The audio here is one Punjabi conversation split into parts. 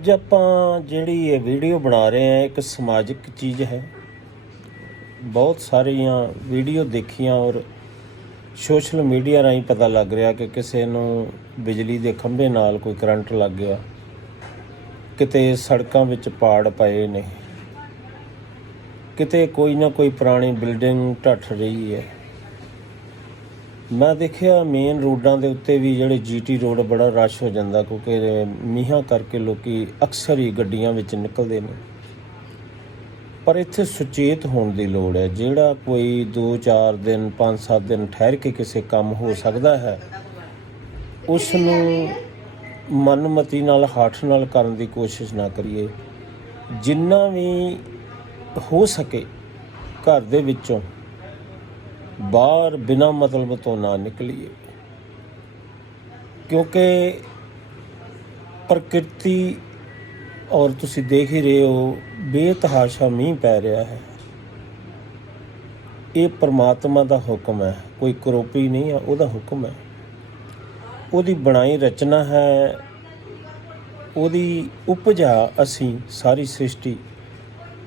ਅੱਜ ਆਪਾਂ ਜਿਹੜੀ ਇਹ ਵੀਡੀਓ ਬਣਾ ਰਹੇ ਹਾਂ, ਇੱਕ ਸਮਾਜਿਕ ਚੀਜ਼ ਹੈ। ਬਹੁਤ ਸਾਰੀਆਂ ਵੀਡੀਓ ਦੇਖੀਆਂ ਔਰ ਸੋਸ਼ਲ ਮੀਡੀਆ ਰਾਹੀਂ ਪਤਾ ਲੱਗ ਰਿਹਾ ਕਿ ਕਿਸੇ ਨੂੰ ਬਿਜਲੀ ਦੇ ਖੰਭੇ ਨਾਲ ਕੋਈ ਕਰੰਟ ਲੱਗ ਗਿਆ, ਕਿਤੇ ਸੜਕਾਂ ਵਿੱਚ ਪਾੜ ਪਏ ਨੇ, ਕਿਤੇ ਕੋਈ ਨਾ ਕੋਈ ਪੁਰਾਣੀ ਬਿਲਡਿੰਗ ਢੱਠ ਰਹੀ ਹੈ। ਮੈਂ ਦੇਖਿਆ ਮੇਨ ਰੋਡਾਂ ਦੇ ਉੱਤੇ ਵੀ ਜਿਹੜੇ ਜੀਟੀ ਰੋਡ ਬੜਾ ਰਸ਼ ਹੋ ਜਾਂਦਾ ਕਿਉਂਕਿ ਮੀਂਹਾਂ ਕਰਕੇ ਲੋਕੀ ਅਕਸਰ ਹੀ ਗੱਡੀਆਂ ਵਿੱਚ ਨਿਕਲਦੇ ਨੇ। ਪਰ ਇੱਥੇ ਸੁਚੇਤ ਹੋਣ ਦੀ ਲੋੜ ਹੈ। ਜਿਹੜਾ ਕੋਈ 2-4 ਦਿਨ 5-7 ਦਿਨ ਠਹਿਰ ਕੇ ਕਿਸੇ ਕੰਮ ਹੋ ਸਕਦਾ ਹੈ ਉਸ ਨੂੰ ਮਨਮਤੀ ਨਾਲ, ਹੱਠ ਨਾਲ ਕਰਨ ਦੀ ਕੋਸ਼ਿਸ਼ ਨਾ ਕਰੀਏ। ਜਿੰਨਾ ਵੀ ਹੋ ਸਕੇ ਘਰ ਦੇ ਵਿੱਚੋਂ ਬਾਹਰ ਬਿਨਾ ਮਤਲਬ ਤੋਂ ਨਾ ਨਿਕਲੀਏ। ਕਿਉਂਕਿ ਪ੍ਰਕਿਰਤੀ ਔਰ ਤੁਸੀਂ ਦੇਖ ਹੀ ਰਹੇ ਹੋ, ਬੇਤਹਾਸ਼ਾ ਮੀਂਹ ਪੈ ਰਿਹਾ ਹੈ। ਇਹ ਪ੍ਰਮਾਤਮਾ ਦਾ ਹੁਕਮ ਹੈ। ਕੋਈ ਕਰੋਪੀ ਨਹੀਂ ਹੈ ਉਹਦਾ ਹੁਕਮ ਹੈ। ਉਹਦੀ ਬਣਾਈ ਰਚਨਾ ਹੈ। ਉਹਦੀ ਉਪਜਾ ਅਸੀਂ ਸਾਰੀ ਸ੍ਰਿਸ਼ਟੀ।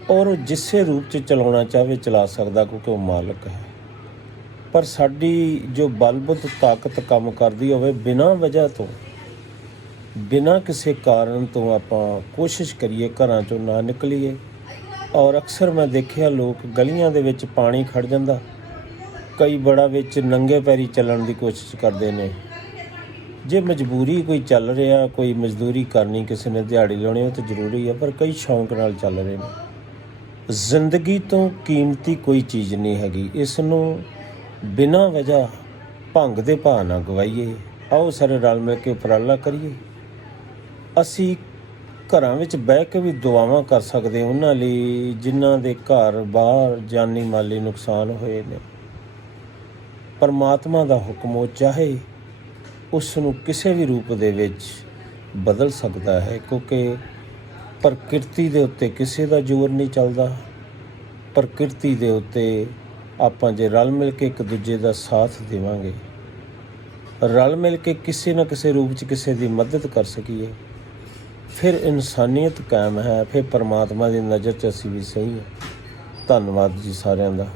ਔਰ ਜਿਸੇ ਰੂਪ ਚ ਚਲਾਉਣਾ ਚਾਹਵੇ ਚਲਾ ਸਕਦਾ ਕਿਉਂਕਿ ਉਹ ਮਾਲਕ ਹੈ। ਪਰ ਸਾਡੀ ਜੋ ਬਲਬਤ ਤਾਕਤ ਕੰਮ ਕਰਦੀ ਹੋਵੇ ਬਿਨਾਂ ਵਜ੍ਹਾ ਤੋਂ, ਬਿਨਾਂ ਕਿਸੇ ਕਾਰਨ ਤੋਂ ਆਪਾਂ ਕੋਸ਼ਿਸ਼ ਕਰੀਏ ਘਰਾਂ ਚੋਂ ਨਾ ਨਿਕਲੀਏ। ਔਰ ਅਕਸਰ ਮੈਂ ਦੇਖਿਆ ਲੋਕ ਗਲੀਆਂ ਦੇ ਵਿੱਚ ਪਾਣੀ ਖੜ ਜਾਂਦਾ। ਕਈ ਬੜਾ ਵਿੱਚ ਨੰਗੇ ਪੈਰੀ ਚੱਲਣ ਦੀ ਕੋਸ਼ਿਸ਼ ਕਰਦੇ ਨੇ। ਜੇ ਮਜਬੂਰੀ ਕੋਈ ਚੱਲ ਰਿਹਾ, ਕੋਈ ਮਜ਼ਦੂਰੀ ਕਰਨੀ ਕਿਸੇ ਨੇ ਦਿਹਾੜੀ ਲਾਉਣੀ ਉਹ ਤਾਂ ਜ਼ਰੂਰੀ ਹੈ ਪਰ ਕਈ ਸ਼ੌਂਕ ਨਾਲ ਚੱਲ ਰਹੇ ਨੇ। ਜ਼ਿੰਦਗੀ ਤੋਂ ਕੀਮਤੀ ਕੋਈ ਚੀਜ਼ ਨਹੀਂ ਹੈਗੀ। ਇਸ ਨੂੰ ਬਿਨਾਂ ਵਜ੍ਹਾ ਭੰਗ ਦੇ ਭਾਅ ਨਾ ਗਵਾਈਏ, ਆਓ ਸਾਰੇ ਰਲ ਮਿਲ ਕੇ ਉਪਰਾਲਾ ਕਰੀਏ। ਅਸੀਂ ਘਰਾਂ ਵਿੱਚ ਬਹਿ ਕੇ ਵੀ ਦੁਆਵਾਂ ਕਰ ਸਕਦੇ ਉਹਨਾਂ ਲਈ ਜਿਨ੍ਹਾਂ ਦੇ ਘਰ ਬਾਹਰ ਜਾਨੀ ਮਾਲੀ ਨੁਕਸਾਨ ਹੋਏ ਨੇ। ਪਰਮਾਤਮਾ ਦਾ ਹੁਕਮ ਉਹ ਚਾਹੇ ਉਸ ਨੂੰ ਕਿਸੇ ਵੀ ਰੂਪ ਦੇ ਵਿੱਚ ਬਦਲ ਸਕਦਾ ਹੈ, ਕਿਉਂਕਿ ਪ੍ਰਕਿਰਤੀ ਦੇ ਉੱਤੇ ਕਿਸੇ ਦਾ ਜ਼ੋਰ ਨਹੀਂ ਚੱਲਦਾ। ਪ੍ਰਕਿਰਤੀ ਦੇ ਉੱਤੇ ਆਪਾਂ ਜੇ ਰਲ ਮਿਲ ਕੇ ਇੱਕ ਦੂਜੇ ਦਾ ਸਾਥ ਦੇਵਾਂਗੇ, ਰਲ ਮਿਲ ਕੇ ਕਿਸੇ ਨਾ ਕਿਸੇ ਰੂਪ 'ਚ ਕਿਸੇ ਦੀ ਮਦਦ ਕਰ ਸਕੀਏ, ਫਿਰ ਇਨਸਾਨੀਅਤ ਕਾਇਮ ਹੈ, ਫਿਰ ਪਰਮਾਤਮਾ ਦੀ ਨਜ਼ਰ 'ਚ ਅਸੀਂ ਵੀ ਸਹੀ ਹਾਂ। ਧੰਨਵਾਦ ਜੀ ਸਾਰਿਆਂ ਦਾ।